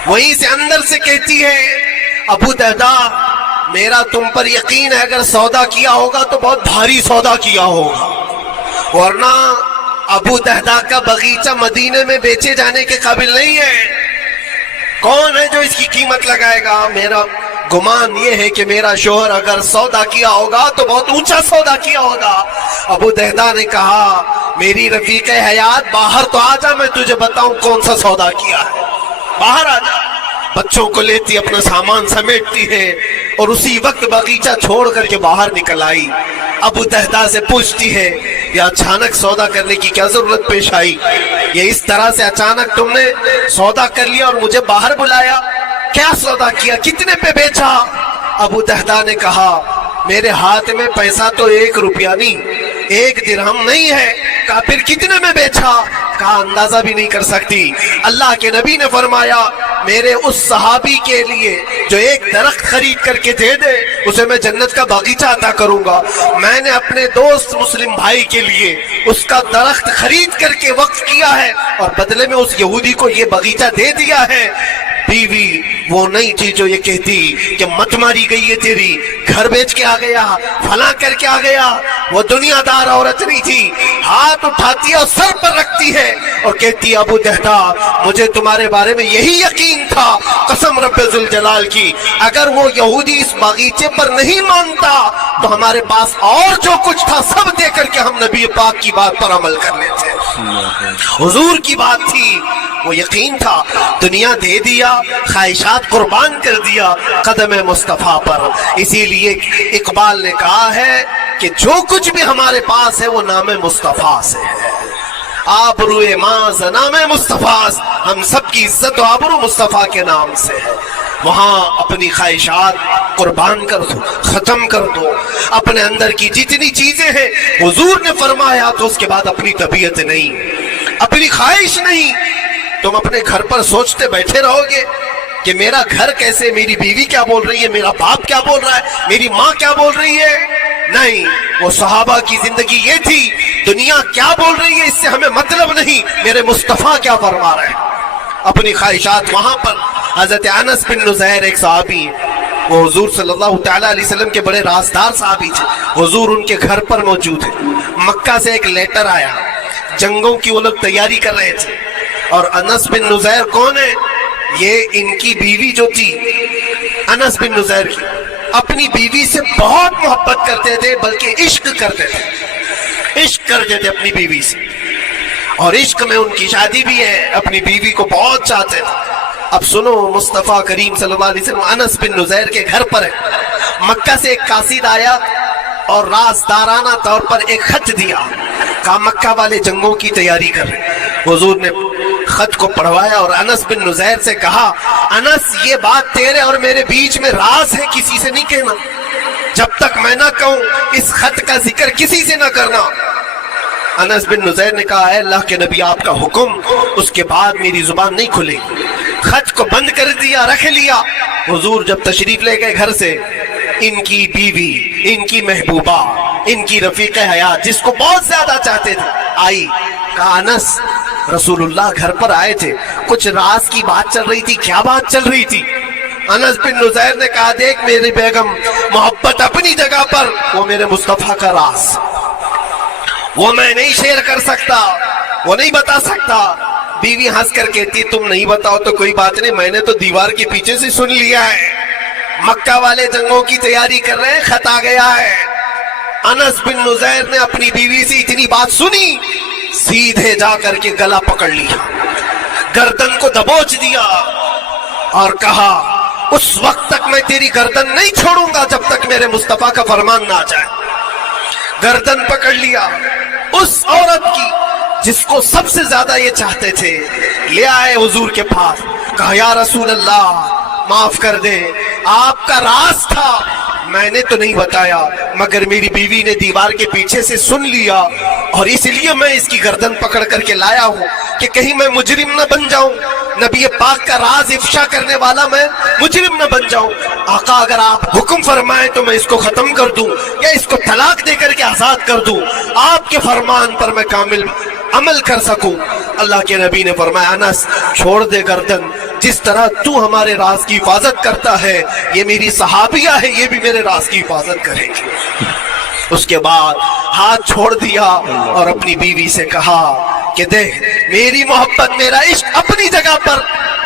وہیں سے اندر سے کہتی ہے ابو دحداح میرا تم پر یقین ہے, اگر سودا کیا ہوگا تو بہت بھاری سودا کیا ہوگا, ورنہ ابو دحداح کا باغیچہ مدینے میں بیچے جانے کے قابل نہیں ہے. کون ہے جو اس کی قیمت لگائے گا؟ میرا گمان یہ ہے کہ میرا شوہر اگر سودا کیا ہوگا تو بہت اونچا سودا کیا ہوگا. ابو دحداح نے کہا میری رفیق حیات باہر تو آ جا, میں تجھے بتاؤں کون سا سودا کیا ہے, باہر آ جا. بچوں کو لیتی اپنا سامان سمیٹتی ہے اور اسی وقت باغیچہ چھوڑ کر کے باہر نکل آئی۔ ابو دہدا سے پوچھتی ہے یہ اچانک سودا کرنے کی کیا ضرورت پیش آئی؟ یہ اس طرح سے اچانک تم نے سودا کر لیا اور مجھے باہر بلایا؟ کیا سودا کیا؟ کتنے پہ بیچا؟ ابو دہدا نے کہا میرے ہاتھ میں پیسہ تو 1 روپیہ نہیں، 1 درہم نہیں ہے۔ کہا پھر کتنے میں بیچا؟ کہا اندازہ بھی نہیں کر سکتی۔ اللہ کے نبی نے فرمایا میرے اس صحابی کے لیے جو ایک درخت خرید کر کے دے دے اسے میں جنت کا باغیچہ عطا کروں گا۔ میں نے اپنے دوست مسلم بھائی کے لیے اس کا درخت خرید کر کے وقف کیا ہے اور بدلے میں اس یہودی کو یہ باغیچہ دے دیا ہے۔ بیوی وہ نہیں تھی جو یہ کہتی کہ مت ماری گئی ہے تیری، گھر بیچ کے آ گیا، فلاں کر کے آ گیا۔ وہ دنیا دار عورت نہیں تھی، ہاتھ اٹھاتی ہے اور سر پر رکھتی ہے اور کہتی ہے ابو دہدا مجھے تمہارے بارے میں یہی یقین تھا، قسم رب ذوالجلال کی اگر وہ یہودی اس باغیچے پر نہیں مانتا تو ہمارے پاس اور جو کچھ تھا سب دے کر کے ہم نبی پاک کی بات پر عمل کر لیتے۔ حضور کی بات تھی، وہ یقین تھا، دنیا دے دیا، خواہشات قربان کر دیا قدم مصطفیٰ پر۔ اسی لیے اقبال نے کہا ہے کہ جو کچھ بھی ہمارے پاس ہے وہ نام مصطفیٰ سے ہے۔ آبروئے ماز نام مصطفیٰ، ہم سب کی عزت و آبرو مصطفیٰ کے نام سے ہے۔ وہاں اپنی خواہشات قربان کر دو، ختم کر دو، اپنے اندر کی جتنی چیزیں ہیں حضور نے فرمایا تو اس کے بعد اپنی طبیعت نہیں، اپنی خواہش نہیں۔ تم اپنے گھر پر سوچتے بیٹھے رہو گے کہ میرا گھر کیسے، میری بیوی کیا بول رہی ہے، میرا باپ کیا بول رہا ہے، میری ماں کیا بول رہی ہے؟ نہیں، وہ صحابہ کی زندگی یہ تھی، دنیا کیا بول رہی ہے اس سے ہمیں مطلب نہیں، میرے مصطفیٰ کیا فرما رہے ہیں۔ اپنی خواہشات وہاں پر۔ حضرت انس بن نزیر ایک صحابی، وہ حضور صلی اللہ تعالیٰ علیہ وسلم کے بڑے رازدار صحابی تھے، حضور ان کے گھر پر موجود ہے۔ مکہ سے ایک لیٹر آیا، جنگوں کی وہ لوگ تیاری کر رہے تھے، اور انس بن نزیر کون ہے؟ یہ ان کی بیوی جو تھی انس بن نزیر کی، اپنی بیوی سے بہت محبت کرتے تھے، بلکہ عشق کرتے تھے، عشق کرتے تھے اپنی بیوی سے، اور عشق میں ان کی شادی بھی ہے، اپنی بیوی کو بہت چاہتے تھے۔ اب سنو، مصطفیٰ کریم صلی اللہ علیہ وسلم انس بن نزیر کے گھر پر ہے، مکہ سے ایک قاصد آیا اور رازدارانہ طور پر ایک خط دیا، کہا مکہ والے جنگوں کی تیاری کر رہے۔ حضور نے خط کو پڑھوایا اور انس بن نزیر سے کہا انس یہ بات تیرے اور میرے بیچ میں راز ہے، کسی سے نہیں کہنا، جب تک میں نہ کہوں اس خط کا ذکر کسی سے نہ کرنا۔ انس بن نزیر نے کہا اے اللہ کے نبی آپ کا حکم، اس کے بعد میری زبان نہیں کھلے۔ خط کو بند کر دیا، رکھ لیا۔ حضور جب تشریف لے گئے گھر سے، ان کی بیوی، ان کی محبوبہ، ان کی رفیق حیات جس کو بہت زیادہ چاہتے تھے آئی، کہا انس رسول اللہ گھر پر آئے تھے، کچھ راز کی بات چل رہی تھی، کیا بات چل رہی تھی؟ انس بن نزیر نے کہا دیکھ میری بیگم، محبت اپنی جگہ پر، وہ میرے مصطفیٰ کا راز وہ میں نہیں شیئر کر سکتا، وہ نہیں بتا سکتا۔ بیوی ہنس کر کہتی تم نہیں بتاؤ تو کوئی بات نہیں، میں نے تو دیوار کے پیچھے سے سن لیا ہے، مکہ والے جنگوں کی تیاری کر رہے ہیں، خط آ گیا ہے۔ انس بن نزیر نے اپنی بیوی سے اتنی بات سنی، سیدھے جا کر کے گلا پکڑ لیا، گردن کو دبوچ دیا اور کہا اس وقت تک میں تیری گردن نہیں چھوڑوں گا جب تک میرے مصطفیٰ کا فرمان نہ آ جائے۔ گردن پکڑ لیا اس عورت کی جس کو سب سے زیادہ یہ چاہتے تھے، لے آئے حضور کے پاس، کہا یا رسول اللہ معاف کر دے، آپ کا راز تھا، میں نے تو نہیں بتایا، مگر میری بیوی نے دیوار کے پیچھے سے سن لیا اور اس لیے میں اس کی گردن پکڑ کر کے لایا ہوں کہ کہیں میں مجرم نہ بن جاؤں، نبی پاک کا راز افشا کرنے والا میں مجرم نہ بن جاؤں۔ آقا اگر آپ حکم فرمائیں تو میں اس کو ختم کر دوں یا اس کو طلاق دے کر کے آزاد کر دوں، آپ کے فرمان پر میں کامل عمل کر سکوں۔ اللہ کے نبی نے فرمایا انس چھوڑ دے گردن، جس طرح تو ہمارے راز کی حفاظت کرتا ہے یہ میری صحابیہ ہے، یہ بھی میرے راز کی حفاظت کرے گی۔ اس کے بعد ہاتھ چھوڑ دیا اور اپنی بیوی سے کہا کہ دیکھ میری محبت، میرا عشق اپنی جگہ پر،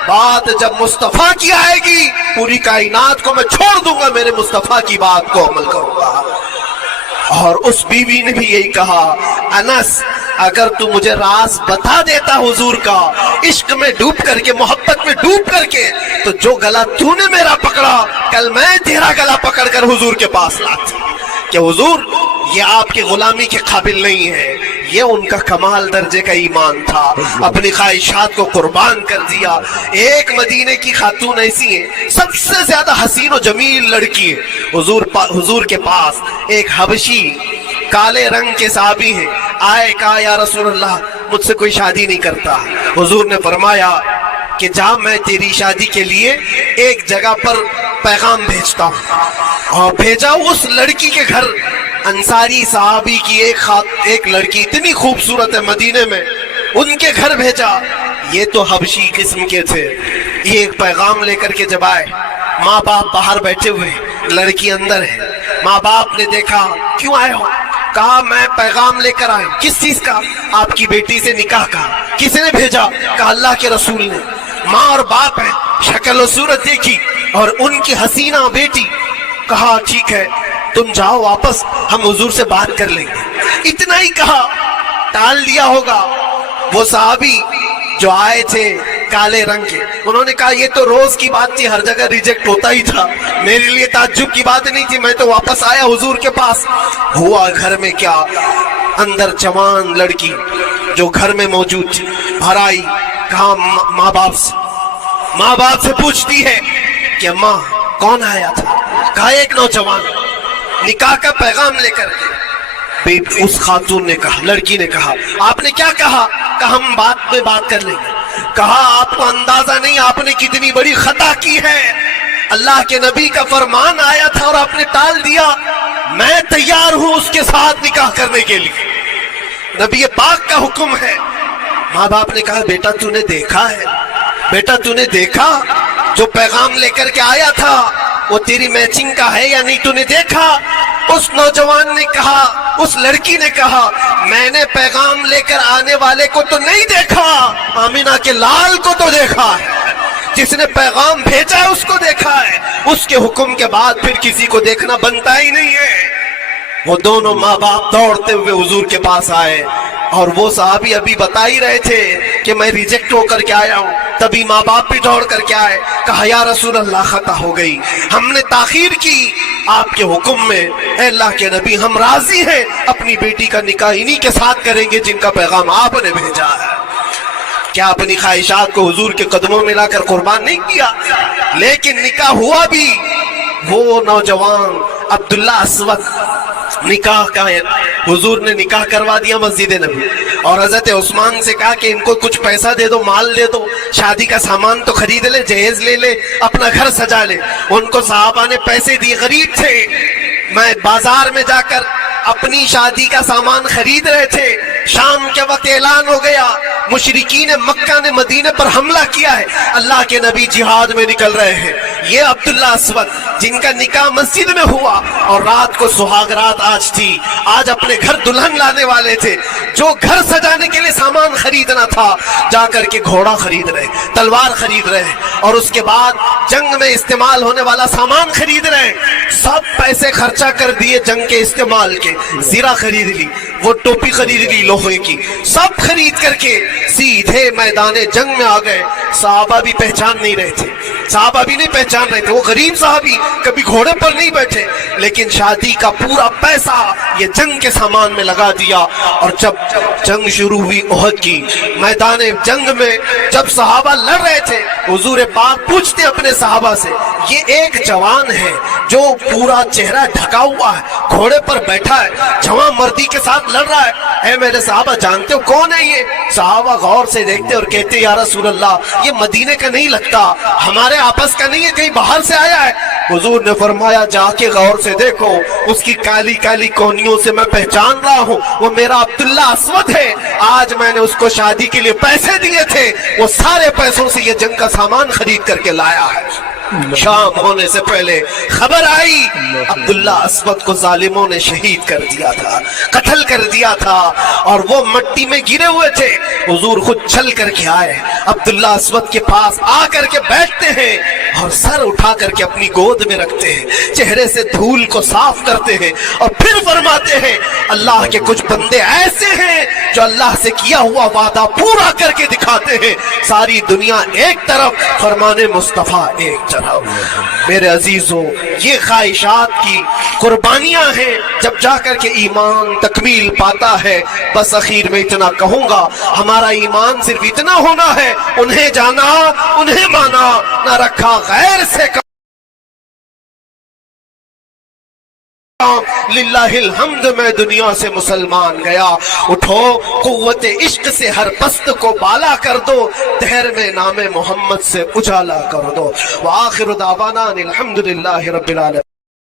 بات جب مصطفیٰ کی آئے گی پوری کائنات کو میں چھوڑ دوں گا، میرے مصطفیٰ کی بات کو عمل کروں گا۔ اور اس بیوی نے بھی یہی کہا انس اگر تو مجھے راز بتا دیتا حضور کا، عشق میں ڈوب کر کے، محبت میں ڈوب کر کے، تو جو گلا تو نے میرا پکڑا، کل میں تیرا گلا پکڑ کر حضور کے پاس لاتا کہ حضور یہ آپ کی غلامی کے قابل نہیں ہے۔ یہ ان کا کمال درجے کا ایمان تھا، اپنی خواہشات کو قربان کر دیا۔ ایک مدینے کی خاتون ایسی ہے، سب سے زیادہ حسین و جمیل لڑکی ہے، حضور کے پاس ایک حبشی کالے رنگ کے صحابی ہیں، آئے کہا یا رسول اللہ مجھ سے کوئی شادی نہیں کرتا۔ حضور نے فرمایا کہ جا میں تیری شادی کے لیے ایک جگہ پر پیغام بھیجتا ہوں، اور بھیجا اس لڑکی کے گھر۔ انصاری صحابی کی ایک لڑکی اتنی خوبصورت ہے مدینے میں، ان کے گھر بھیجا۔ یہ تو حبشی قسم کے تھے، یہ ایک پیغام لے کر کے جب آئے، ماں باپ باہر بیٹھے ہوئے، لڑکی اندر ہے۔ ماں باپ نے دیکھا کیوں آئے ہو؟ کہا میں پیغام لے کر آئے۔ کس چیز کا؟ آپ کی بیٹی سے نکاح کا۔ کس نے بھیجا؟ کہا اللہ کے رسول نے۔ ماں اور باپ ہیں، شکل و صورت دیکھی اور ان کی حسینہ بیٹی۔ کہا ٹھیک ہے تم جاؤ واپس، ہم حضور سے بات کر لیں گے۔ اتنا ہی کہا، ٹال دیا ہوگا۔ وہ صحابی جو آئے تھے کالے رنگ کے، انہوں نے کہا یہ تو روز کی بات تھی، ہر جگہ ریجیکٹ ہوتا ہی تھا، میرے لیے تعجب کی بات نہیں تھی، میں تو واپس آیا حضور کے پاس۔ ہوا گھر میں کیا، اندر جوان لڑکی جو گھر میں موجود تھی بھر آئی، کہا ماں باپ سے پوچھتی ہے کہ ماں کون آیا تھا؟ کہا ایک نوجوان نکاح کا پیغام لے کر کے۔ اس خاتون نے کہا، لڑکی نے کہا آپ نے کیا کہا؟ کہا ہم بات میں بات کر لیں گے۔ کہا آپ کو اندازہ نہیں آپ نے کتنی بڑی خطا کی ہے، اللہ کے نبی کا فرمان آیا تھا اور آپ نے ٹال دیا، میں تیار ہوں اس کے ساتھ نکاح کرنے کے لیے، نبی پاک کا حکم ہے۔ ماں باپ نے کہا بیٹا تو نے دیکھا ہے، بیٹا تو نے دیکھا جو پیغام لے کر کے آیا تھا وہ تیری میچنگ کا ہے یا نہیں، تو نے دیکھا؟ اس نوجوان نے کہا، اس لڑکی نے کہا میں نے پیغام لے کر آنے والے کو تو نہیں دیکھا، آمینہ کے لال کو تو دیکھا ہے، جس نے پیغام بھیجا ہے اس کو دیکھا ہے، اس کے حکم کے بعد پھر کسی کو دیکھنا بنتا ہی نہیں ہے۔ وہ دونوں ماں باپ دوڑتے ہوئے حضور کے پاس آئے، اور وہ صحابی ابھی بتا ہی رہے تھے کہ میں ریجیکٹ ہو کر کے آیا ہوں، تبھی ماں باپ بھی دوڑ کر کے آئے، کہا یا رسول اللہ خطا ہو گئی، ہم نے تاخیر کی آپ کے حکم میں، اے اللہ کے نبی ہم راضی ہیں اپنی بیٹی کا نکاح انہی کے ساتھ کریں گے جن کا پیغام آپ نے بھیجا ہے۔ کیا اپنی خواہشات کو حضور کے قدموں میں لا کر قربان نہیں کیا؟ لیکن نکاح ہوا بھی، وہ نوجوان عبداللہ اسود نکاح کا ہے، حضور نے نکاح کروا دیا مسجد نبی، اور حضرت عثمان سے کہا کہ ان کو کچھ پیسہ دے دو، مال دے دو، شادی کا سامان تو خرید لے، جہیز لے لے، اپنا گھر سجا لے۔ ان کو صحابہ نے پیسے دیے، غریب تھے، میں بازار میں جا کر اپنی شادی کا سامان خرید رہے تھے، شام کے وقت اعلان ہو گیا مشرکین مکہ نے مدینے پر حملہ کیا ہے، اللہ کے نبی جہاد میں نکل رہے ہیں۔ یہ عبداللہ اسود جن کا نکاح مسجد میں ہوا اور رات کو سہاگ رات آج تھی، آج اپنے گھر دلہن لانے والے تھے، جو گھر سجانے کے لیے سامان خریدنا تھا جا کر کے گھوڑا خرید رہے، تلوار خرید رہے، اور اس کے بعد جنگ میں استعمال ہونے والا سامان خرید رہے، سب پیسے خرچہ کر دیے جنگ کے استعمال کے، زیرہ خرید لی، وہ ٹوپی خرید لی لوہے کی، سب خرید کر کے سیدھے میدان جنگ میں آ گئے۔ صحابہ بھی پہچان نہیں رہے تھے، صحابہ بھی نہیں پہچان رہے تھے، وہ غریب صحابی کبھی گھوڑے پر نہیں بیٹھے، لیکن شادی کا پورا پیسہ یہ جنگ کے سامان میں لگا دیا۔ اور جب جنگ شروع ہوئی احد کی، میدان جنگ میں جب صحابہ لڑ رہے تھے، حضور پاک پوچھتے اپنے صحابہ سے، یہ ایک جوان ہے جو پورا چہرہ ڈھکا ہوا ہے، گھوڑے پر بیٹھا ہے، جوان مردی کے ساتھ لڑ رہا ہے، اے میرے صحابہ جانتے ہو کون ہے یہ؟ صحابہ غور سے دیکھتے اور کہتے یا رسول اللہ یہ مدینے کا نہیں لگتا، ہمارے آپس کا نہیں ہے، کہیں باہر سے آیا ہے۔ حضور نے فرمایا جا کے غور سے دیکھو، اس کی کالی کالی کونیوں سے میں پہچان رہا ہوں، وہ میرا عبداللہ اسود ہے، آج میں نے اس کو شادی کے لیے پیسے دیے تھے، وہ سارے پیسوں سے یہ جنگ کا سامان خرید کر کے لایا ہے۔ شام ہونے سے پہلے خبر آئی عبداللہ اسود کو ظالموں نے شہید کر دیا تھا، قتل کر دیا تھا، اور وہ مٹی میں گرے ہوئے تھے۔ حضور خود چل کر کے آئے، عبداللہ اسود کے پاس آ کر کے بیٹھتے ہیں اور سر اٹھا کر کے اپنی گود میں رکھتے ہیں، چہرے سے دھول کو صاف کرتے ہیں اور پھر فرماتے ہیں اللہ کے کچھ بندے ایسے ہیں جو اللہ سے کیا ہوا وعدہ پورا کر کے دکھاتے ہیں، ساری دنیا ایک طرف، فرمان مصطفیٰ ایک طرف۔ میرے عزیزوں، یہ خواہشات کی قربانیاں ہیں جب جا کر کے ایمان تکمیل پاتا ہے۔ بس اخیر میں اتنا کہوں گا، ہمارا ایمان صرف اتنا ہونا ہے، انہیں جانا انہیں مانا، نہ رکھا غیر سے کام۔ للہ الحمد میں دنیا سے مسلمان گیا۔ اٹھو، قوت عشق سے ہر پست کو بالا کر دو، دہر میں نام محمد سے اجالا کر دو۔ وآخر دعوانا الحمدللہ رب العالمین۔